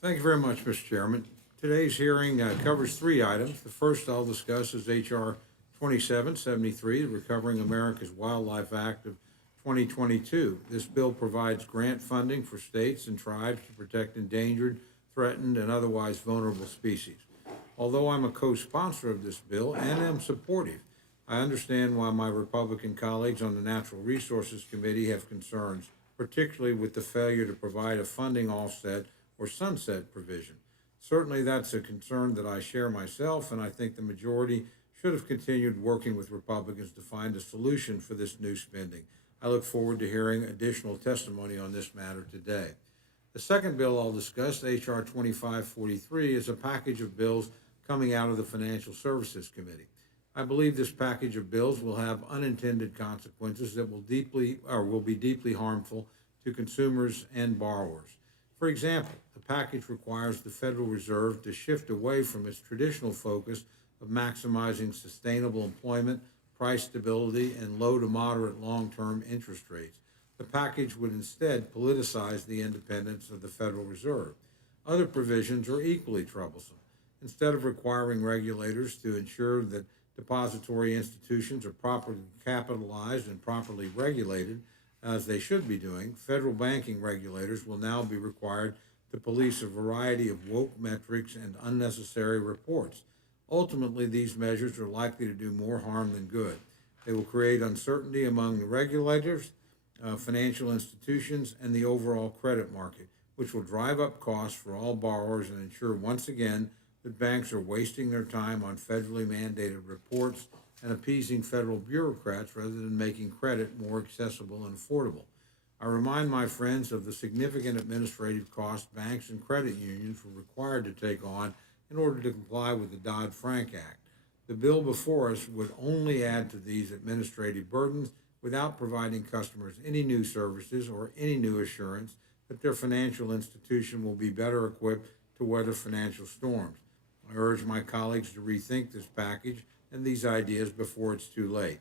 Thank you very much, Mr. Chairman. Today's hearing covers three items. The first I'll discuss is H.R. 2773, the Recovering America's Wildlife Act of 2022. This bill provides grant funding for states and tribes to protect endangered, threatened, and otherwise vulnerable species. Although I'm a co-sponsor of this bill and am supportive, I understand why my Republican colleagues on the Natural Resources Committee have concerns, particularly with the failure to provide a funding offset or sunset provision. Certainly, that's a concern that I share myself, and I think the majority should have continued working with Republicans to find a solution for this new spending. I look forward to hearing additional testimony on this matter today. The second bill I'll discuss, H.R. 2543, is a package of bills coming out of the Financial Services Committee. I believe this package of bills will have unintended consequences that will be deeply harmful to consumers and borrowers. For example, the package requires the Federal Reserve to shift away from its traditional focus of maximizing sustainable employment, price stability, and low to moderate long-term interest rates. The package would instead politicize the independence of the Federal Reserve. Other provisions are equally troublesome. Instead of requiring regulators to ensure that depository institutions are properly capitalized and properly regulated, as they should be doing, federal banking regulators will now be required to police a variety of woke metrics and unnecessary reports. Ultimately, these measures are likely to do more harm than good. They will create uncertainty among the regulators, financial institutions, and the overall credit market, which will drive up costs for all borrowers and ensure once again that banks are wasting their time on federally mandated reports and appeasing federal bureaucrats rather than making credit more accessible and affordable. I remind my friends of the significant administrative costs banks and credit unions were required to take on in order to comply with the Dodd-Frank Act. The bill before us would only add to these administrative burdens without providing customers any new services or any new assurance that their financial institution will be better equipped to weather financial storms. I urge my colleagues to rethink this package and these ideas before it's too late.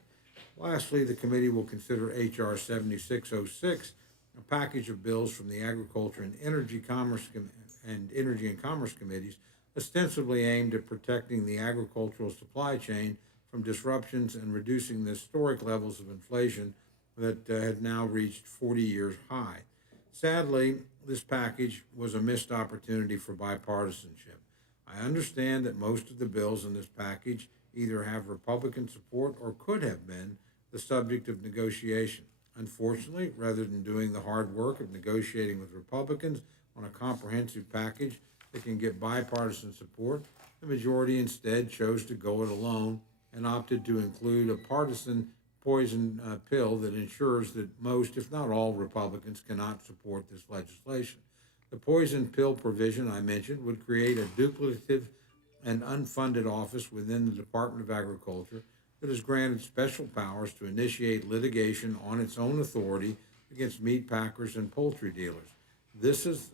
Lastly, the committee will consider H.R. 7606, a package of bills from the Agriculture and Energy and Commerce Committees, ostensibly aimed at protecting the agricultural supply chain from disruptions and reducing the historic levels of inflation that had now reached 40 years high. Sadly, this package was a missed opportunity for bipartisanship. I understand that most of the bills in this package either have Republican support or could have been the subject of negotiation. Unfortunately, rather than doing the hard work of negotiating with Republicans on a comprehensive package that can get bipartisan support, the majority instead chose to go it alone and opted to include a partisan poison pill that ensures that most, if not all, Republicans cannot support this legislation. The poison pill provision I mentioned would create a duplicative and unfunded office within the Department of Agriculture that is granted special powers to initiate litigation on its own authority against meat packers and poultry dealers. This is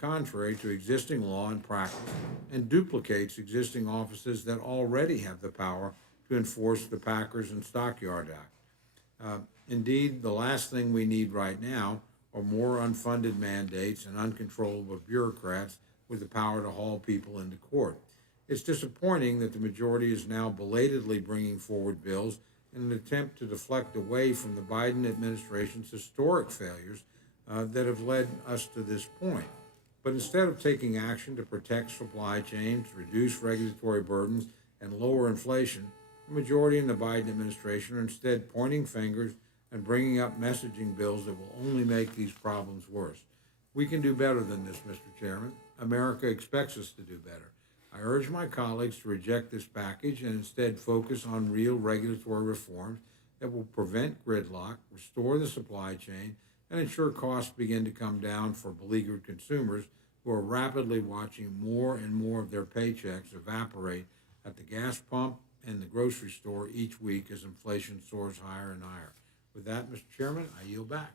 contrary to existing law and practice and duplicates existing offices that already have the power to enforce the Packers and Stockyard Act. Indeed, the last thing we need right now are more unfunded mandates and uncontrollable bureaucrats with the power to haul people into court. It's disappointing that the majority is now belatedly bringing forward bills in an attempt to deflect away from the Biden administration's historic failures that have led us to this point. But instead of taking action to protect supply chains, reduce regulatory burdens, and lower inflation, the majority in the Biden administration are instead pointing fingers and bringing up messaging bills that will only make these problems worse. We can do better than this, Mr. Chairman. America expects us to do better. I urge my colleagues to reject this package and instead focus on real regulatory reforms that will prevent gridlock, restore the supply chain, and ensure costs begin to come down for beleaguered consumers who are rapidly watching more and more of their paychecks evaporate at the gas pump and the grocery store each week as inflation soars higher and higher. With that, Mr. Chairman, I yield back.